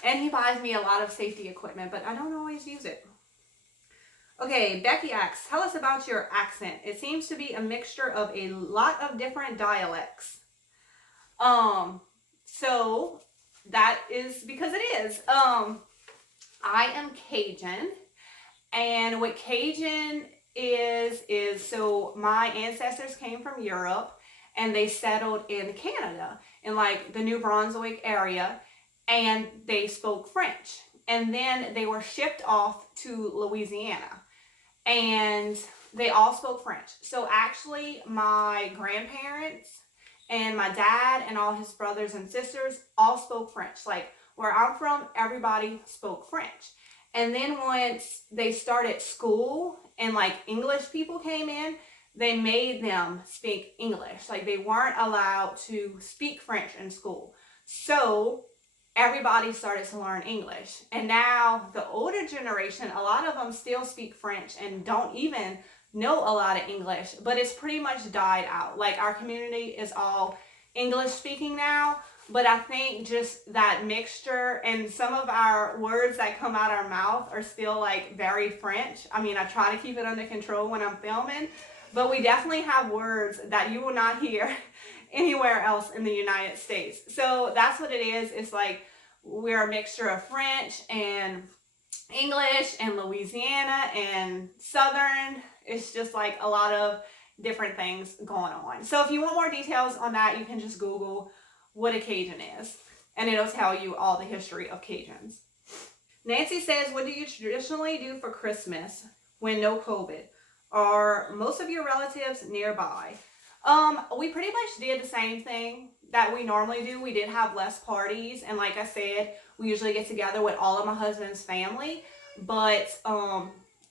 And he buys me a lot of safety equipment, but I don't always use it. Okay, Becky asks, tell us about your accent. It seems to be a mixture of a lot of different dialects. So that is because it is. I am Cajun, and what Cajun is so my ancestors came from Europe, and they settled in Canada, in like the New Brunswick area, and they spoke French. And then they were shipped off to Louisiana, and they all spoke French. So actually my grandparents and my dad and all his brothers and sisters all spoke French. Like where I'm from, everybody spoke French. And then once they started school and like English people came in, they made them speak English. Like they weren't allowed to speak French in school. So everybody started to learn English. And now the older generation, a lot of them still speak French and don't even know a lot of English, but it's pretty much died out. Like our community is all English speaking now, but I think just that mixture and some of our words that come out our mouth are still like very French. I mean, I try to keep it under control when I'm filming, but we definitely have words that you will not hear anywhere else in the United States. So that's what it is. It's like we're a mixture of French and English and Louisiana and Southern. It's just like a lot of different things going on. So if you want more details on that, you can just Google what a Cajun is, and it'll tell you all the history of Cajuns. Nancy says, what do you traditionally do for Christmas when no COVID? Are most of your relatives nearby? We pretty much did the same thing that we normally do. We did have less parties, and like I said, we usually get together with all of my husband's family, but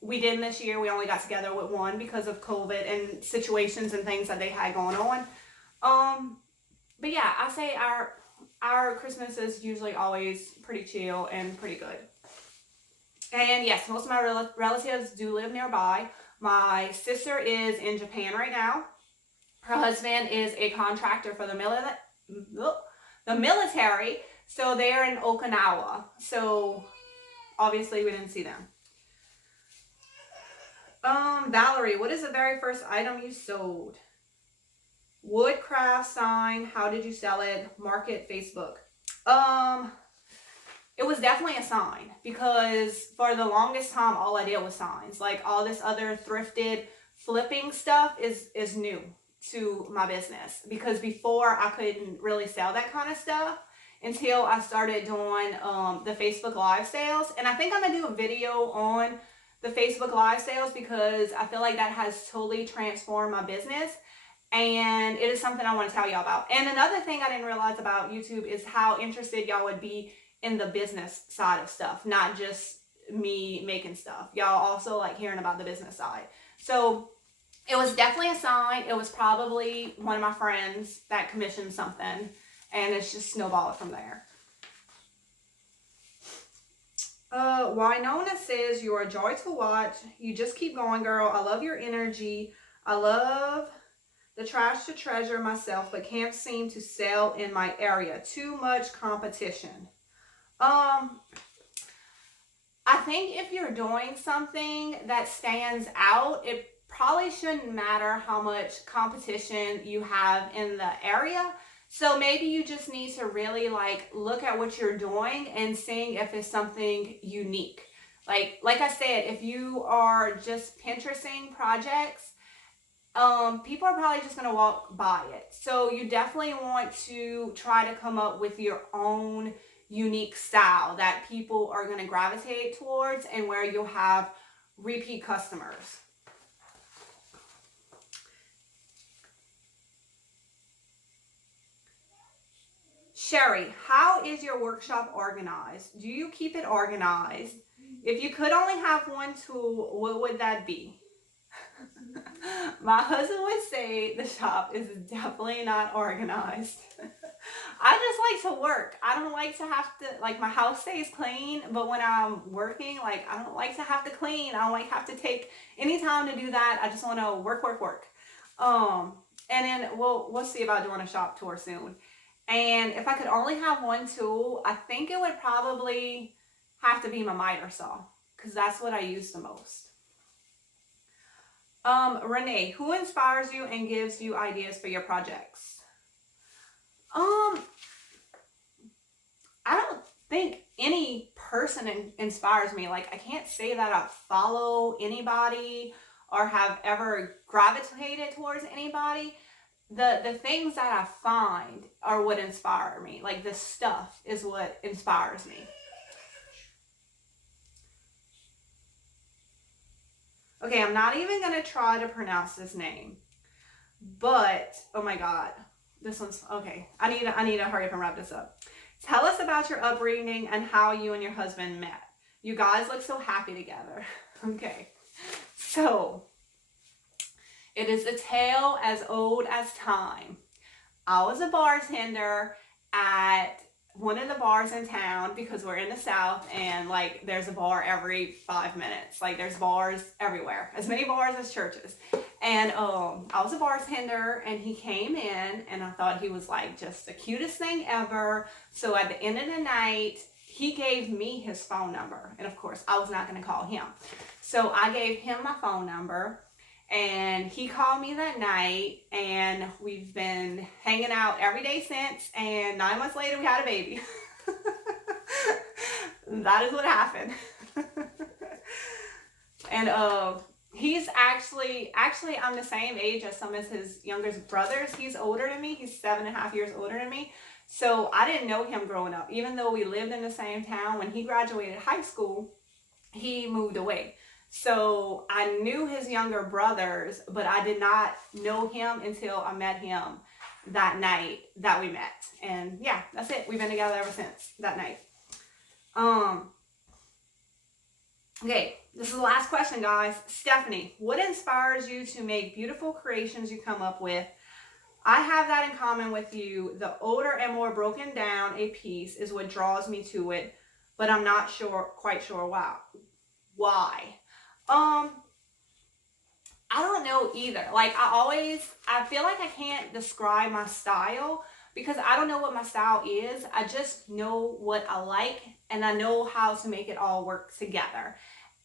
we didn't this year. We only got together with one because of COVID and situations and things that they had going on. But yeah, I say our Christmas is usually always pretty chill and pretty good. And yes, most of my relatives do live nearby. My sister is in Japan right now. Her husband is a contractor for the military, so they're in Okinawa. So obviously we didn't see them. Valerie, what is the very first item you sold? Woodcraft sign. How did you sell it? Market, Facebook. It was definitely a sign, because for the longest time all I did was signs. Like all this other thrifted flipping stuff is new to my business, because before I couldn't really sell that kind of stuff until I started doing the Facebook live sales. And I think I'm gonna do a video on the Facebook live sales, because I feel like that has totally transformed my business, and it is something I want to tell y'all about. And another thing I didn't realize about YouTube is how interested y'all would be in the business side of stuff, not just me making stuff. Y'all also like hearing about the business side. So it was definitely a sign. It was probably one of my friends that commissioned something, and it's just snowballed from there. Winona says, you're a joy to watch. You just keep going, girl. I love your energy. I love the trash to treasure myself, but can't seem to sell in my area. Too much competition. I think if you're doing something that stands out, it probably shouldn't matter how much competition you have in the area. So maybe you just need to really like look at what you're doing and seeing if it's something unique. Like I said, if you are just Pinteresting projects, people are probably just going to walk by it. So you definitely want to try to come up with your own unique style that people are going to gravitate towards and where you'll have repeat customers. Sherry, how is your workshop organized? Do you keep it organized? If you could only have one tool, what would that be? My husband would say the shop is definitely not organized. I just like to work. I don't like to have to, like, my house stays clean, but when I'm working, like, I don't like to have to clean. I don't like have to take any time to do that. I just want to work, work, work. And then we'll see about doing a shop tour soon. And if I could only have one tool, I think it would probably have to be my miter saw, because that's what I use the most. Renee, who inspires you and gives you ideas for your projects? I don't think any person inspires me. Like, I can't say that I follow anybody or have ever gravitated towards anybody. The things that I find are what inspire me. Like, the stuff is what inspires me. Okay, I'm not even going to try to pronounce this name. But, oh my God. This one's, okay. I need to hurry up and wrap this up. Tell us about your upbringing and how you and your husband met. You guys look so happy together. Okay. So, it is a tale as old as time. I was a bartender at one of the bars in town, because we're in the South and like there's a bar every 5 minutes. Like, there's bars everywhere, as many bars as churches. And I was a bartender and he came in and I thought he was like just the cutest thing ever. So at the end of the night, he gave me his phone number. And of course, I was not going to call him. So I gave him my phone number. And he called me that night, and we've been hanging out every day since, and 9 months later, we had a baby. That is what happened. And he's actually, I'm the same age as some of his younger brothers. He's older than me. He's 7.5 years older than me. So I didn't know him growing up. Even though we lived in the same town, when he graduated high school, he moved away. So I knew his younger brothers, but I did not know him until I met him that night that we met. And yeah, that's it. We've been together ever since that night. Okay, this is the last question, guys. Stephanie, what inspires you to make beautiful creations you come up with? I have that in common with you. The older and more broken down a piece is what draws me to it, but I'm not quite sure why. I don't know either. Like, I feel like I can't describe my style because I don't know what my style is. I just know what I like and I know how to make it all work together.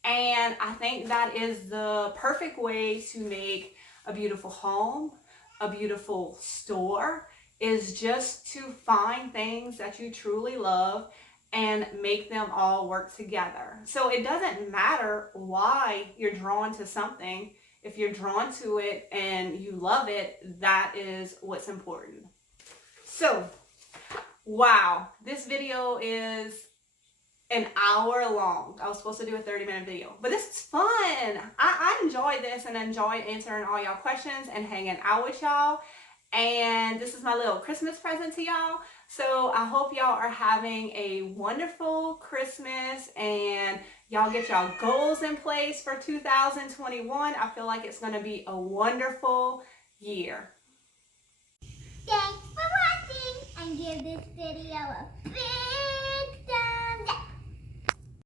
And I think that is the perfect way to make a beautiful home, a beautiful store, is just to find things that you truly love and make them all work together. So it doesn't matter why you're drawn to something. If you're drawn to it and you love it, that is what's important. So, wow, this video is an hour long. I was supposed to do a 30-minute video, but this is fun. I enjoy this and enjoy answering all y'all questions and hanging out with y'all. And this is my little Christmas present to y'all. So I hope y'all are having a wonderful Christmas and y'all get y'all goals in place for 2021. I feel like it's going to be a wonderful year. Thanks for watching and give this video a big